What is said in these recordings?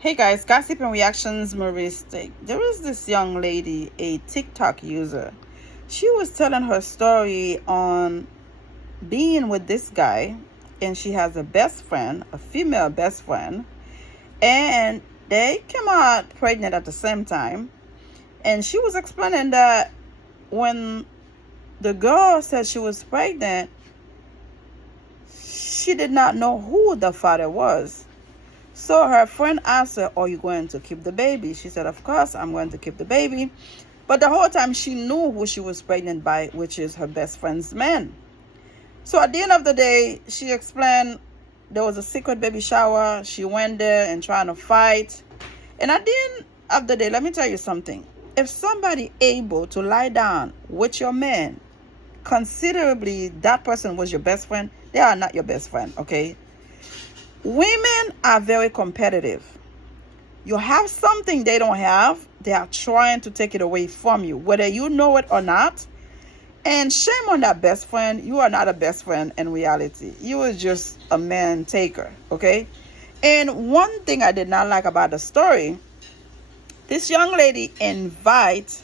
Hey guys, gossip and reactions, Maurice. There was this young lady, a TikTok user. She was telling her story on being with this guy, and she has a best friend, a female best friend, and they came out pregnant at the same time. And she was explaining that when the girl said she was pregnant, she did not know who the father was. So her friend asked her, "Are you going to keep the baby?" She said, "Of course, I'm going to keep the baby." But the whole time she knew who she was pregnant by, which is her best friend's man. So at the end of the day, she explained there was a secret baby shower. She went there and trying to fight. And at the end of the day, let me tell you something. If somebody able to lie down with your man, considerably that person was your best friend, they are not your best friend, okay? Women are very competitive. You have something they don't have, they are trying to take it away from you, whether you know it or not. And shame on that best friend. You are not a best friend in reality. You are just a man taker, okay? And one thing I did not like about the story, this young lady invite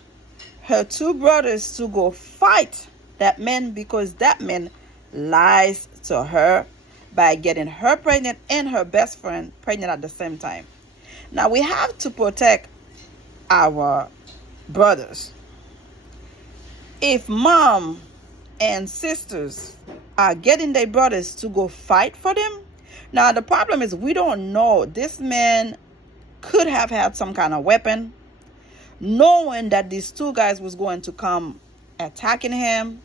her two brothers to go fight that man because that man lies to her by getting her pregnant and her best friend pregnant at the same time. Now we have to protect our brothers. If mom and sisters are getting their brothers to go fight for them, now the problem is we don't know. This man could have had some kind of weapon, knowing that these two guys was going to come attacking him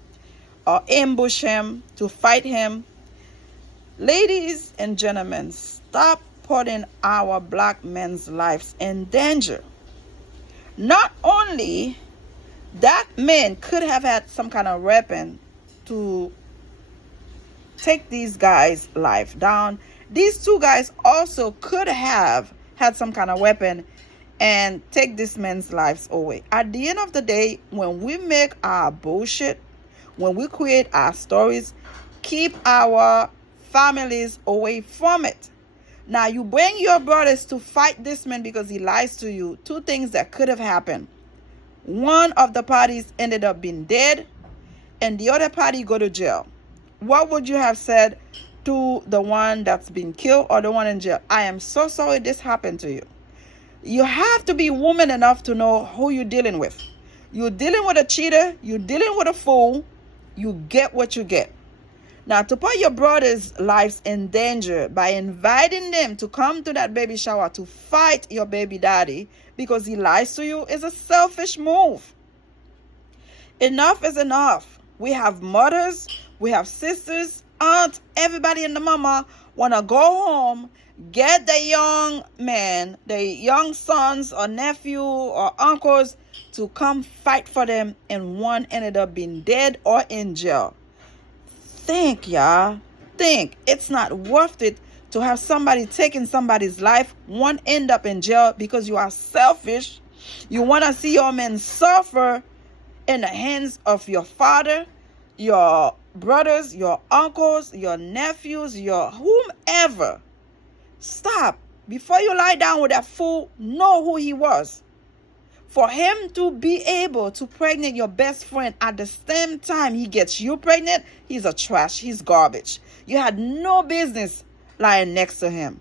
or ambush him to fight him. Ladies and gentlemen, stop putting our black men's lives in danger. Not only that man could have had some kind of weapon to take these guys' life down, these two guys also could have had some kind of weapon and take this man's lives away. At the end of the day, when we make our bullshit, when we create our stories, keep our families away from it. Now you bring your brothers to fight this man because he lies to you. Two things that could have happened. One of the parties ended up being dead and the other party go to jail. What would you have said to the one that's been killed or the one in jail? "I am so sorry this happened to you." You have to be woman enough to know who you're dealing with. You're dealing with a cheater, you're dealing with a fool, you get what you get. Now, to put your brothers' lives in danger by inviting them to come to that baby shower to fight your baby daddy because he lies to you is a selfish move. Enough is enough. We have mothers, we have sisters, aunts, everybody in the mama want to go home, get the young man, the young sons or nephew or uncles to come fight for them, and one ended up being dead or in jail. Think, y'all. Think. It's not worth it to have somebody taking somebody's life, one end up in jail because you are selfish. You want to see your men suffer in the hands of your father, your brothers, your uncles, your nephews, your whomever. Stop. Before you lie down with that fool, know who he was. For him to be able to pregnant your best friend at the same time he gets you pregnant, he's a trash. He's garbage. You had no business lying next to him.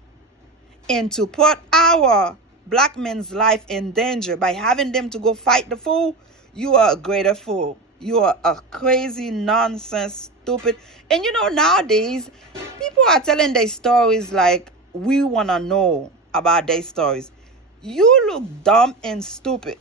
And to put our black men's life in danger by having them to go fight the fool, you are a greater fool. You are a crazy, nonsense, stupid. And you know, nowadays, people are telling their stories like we want to know about their stories. You look dumb and stupid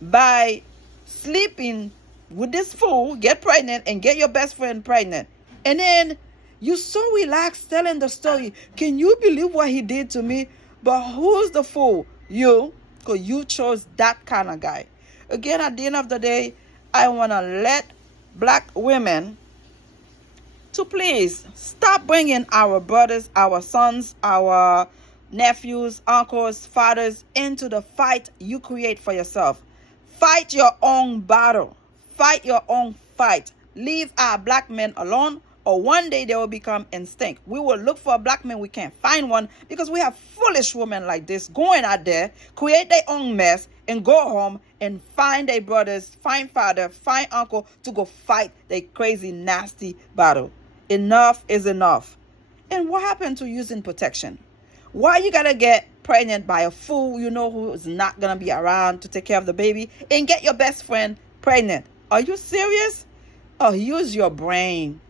by sleeping with this fool, get pregnant, and get your best friend pregnant. And then you so relaxed telling the story. Can you believe what he did to me? But who's the fool? You, because you chose that kind of guy. Again, at the end of the day, I want to let black women to please stop bringing our brothers, our sons, our nephews, uncles, fathers into the fight you create for yourself. Fight your own battle. Fight your own fight. Leave our black men alone. or one day they will become instinct. We will look for a black man, we can't find one because we have foolish women like this going out there, create their own mess, and go home and find their brothers, find father, find uncle to go fight their crazy, nasty battle. Enough is enough. And what happened to using protection? Why you gotta get pregnant by a fool you know who is not gonna be around to take care of the baby and get your best friend pregnant? Are you serious? Oh, use your brain.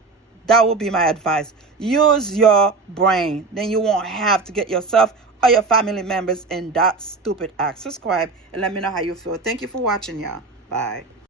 That would be my advice. Use your brain. Then you won't have to get yourself or your family members in that stupid act. Subscribe and let me know how you feel. Thank you for watching, y'all. Bye.